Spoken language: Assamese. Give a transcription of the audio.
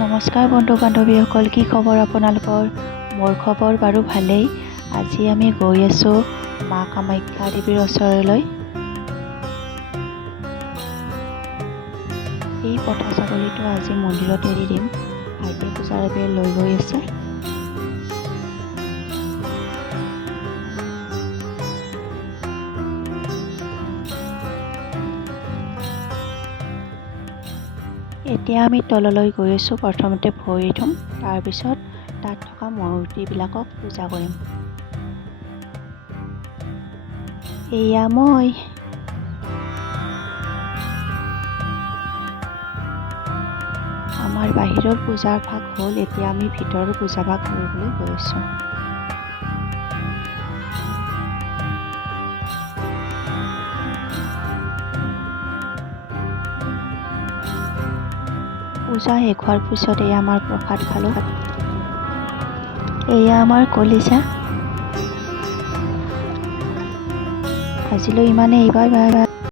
নমস্কাৰ বন্ধু বান্ধৱীসকল, কি খবৰ আপোনালোকৰ? মোৰ খবৰ বাৰু ভালেই। আজি আমি গৈ আছোঁ মা কামাখ্যা দেৱীৰ ওচৰলৈ। এই পঠা ছাগলীটো আজি মন্দিৰত এৰি দিম। ভাইটি পূজাৰ বাবে লৈ গৈ আছে। এতিয়া আমি তললৈ গৈ আছোঁ। প্ৰথমতে ভৰি ধুম, তাৰপিছত তাত থকা মূৰ্তিবিলাকক পূজা কৰিম। এয়া মই। আমাৰ বাহিৰৰ পূজাৰ ভাগ হ'ল, এতিয়া আমি ভিতৰৰ পূজা ভাগ কৰিবলৈ গৈ আছোঁ। পূজা শেষ হোৱাৰ পিছত এয়া আমাৰ প্ৰসাদ খালোঁ। এয়া আমাৰ কলিজা। আজিলৈ ইমানেই। Bye bye bye.